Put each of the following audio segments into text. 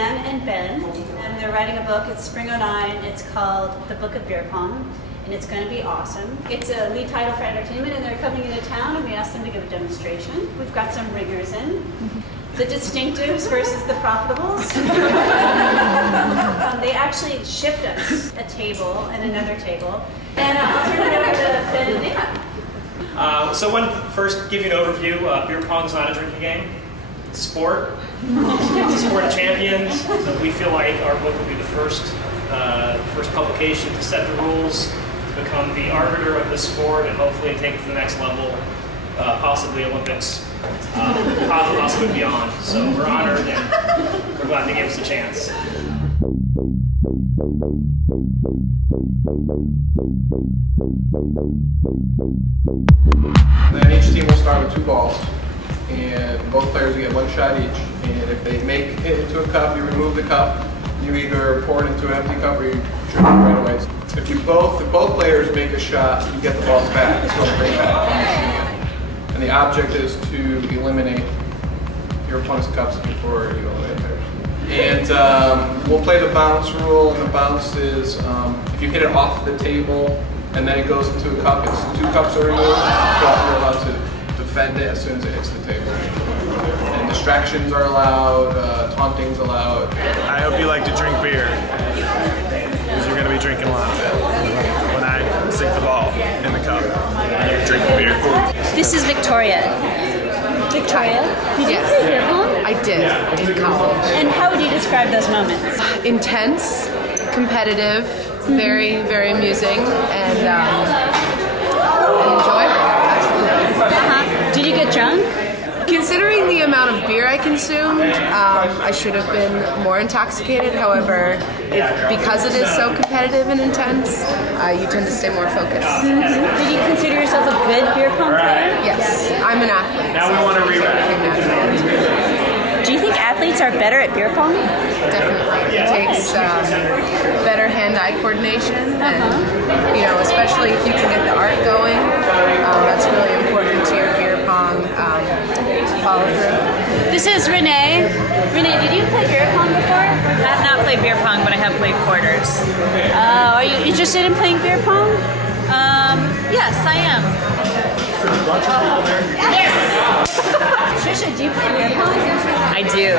Dan and Ben, and they're writing a book. It's spring '09. It's called The Book of Beer Pong, and it's going to be awesome. It's a lead title for entertainment, and they're coming into town, and we asked them to give a demonstration. We've got some ringers in. The distinctives versus the profitables. They actually shipped us a table and another table. And I'll turn it over to Ben and Dan. So I want to first give you an overview. Beer pong is not a drinking game. It's a sport. It's a sport of champions. So we feel like our book will be the first publication to set the rules, to become the arbiter of the sport, and hopefully take it to the next level, possibly Olympics, possibly beyond. So we're honored and we're glad they gave us a chance. Then each team will start with 2 balls, and both players will get 1 shot each. And if they make it into a cup, you remove the cup. You either pour it into an empty cup or you drink it right away. If both players make a shot, you get the balls back. It's going right back. And the object is to eliminate your opponent's cups before you eliminate theirs. And we'll play the bounce rule, and the bounce is if you hit it off the table and then it goes into a cup, it's 2 cups are removed, but you're allowed to defend it as soon as it hits the table. And distractions are allowed, taunting's allowed. I hope you like to drink beer, because you're going to be drinking a lot of it. When I sink the ball in the cup, you drink the beer. This is Victoria. Victoria, did you play beer pong? I did in college. And how would you describe those moments? Intense, competitive, very, very amusing, and enjoyable. Absolutely. Did you get drunk? Considering the amount of beer I consumed, I should have been more intoxicated. However, because it is so competitive and intense, you tend to stay more focused. Did you consider yourself a good beer pong player? Yes, I'm an athlete. Now we want to rewrite. Do you think athletes are better at beer pong? Definitely. It takes better hand-eye coordination, and especially if you can get the art going, that's really important to your beer pong follow through. This is Renee. Renee, did you play beer pong before? I have not played beer pong, but I have played quarters. Are you interested in playing beer pong? Yes, I am. Yes! Trisha, do you play beer pong? I do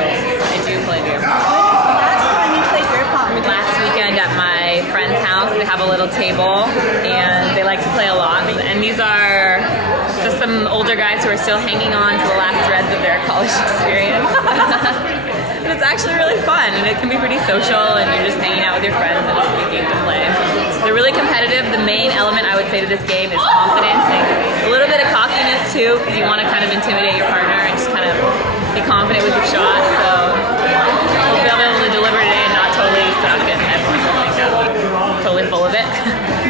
play beer pong. When was the last time you played beer pong? Last weekend at my friend's house, they have a little table, and they like to play a lot. And these are just some older guys who are still hanging on to the last threads of their college experience. And it's actually really fun, and it can be pretty social, and you're just hanging out with your friends, and it's a good game to play. They're really competitive. The main element I would say to this game is confidence and a little bit of cockiness too, because you want to kind of intimidate your partner and just kind of be confident with your shot. So we'll be able to deliver today and not totally suck, and everyone's going to think totally full of it.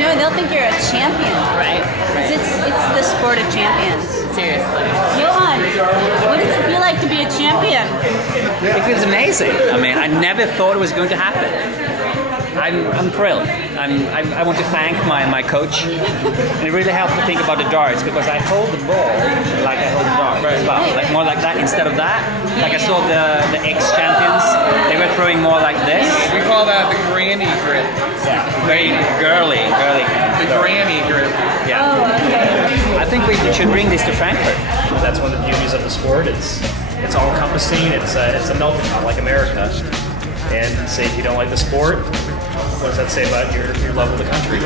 No, they'll think you're a champion. Right. It's the sport of champions. Seriously. Johan, what does it feel like to be a champion? It feels amazing. I mean, I never thought it was going to happen. I'm thrilled. I want to thank my coach. And it really helped to think about the darts, because I hold the ball like I hold the dart as well. Like more like that instead of that. Like I saw the ex-champions, they were throwing more like this. We call that the granny grip. Yeah, very girly. The granny grip. Yeah. Oh, okay. I think we should bring this to Frankfurt. That's one of the beauties of the sport. It's all-encompassing. It's a melting pot like America. And say if you don't like the sport, what does that say about your love of the country?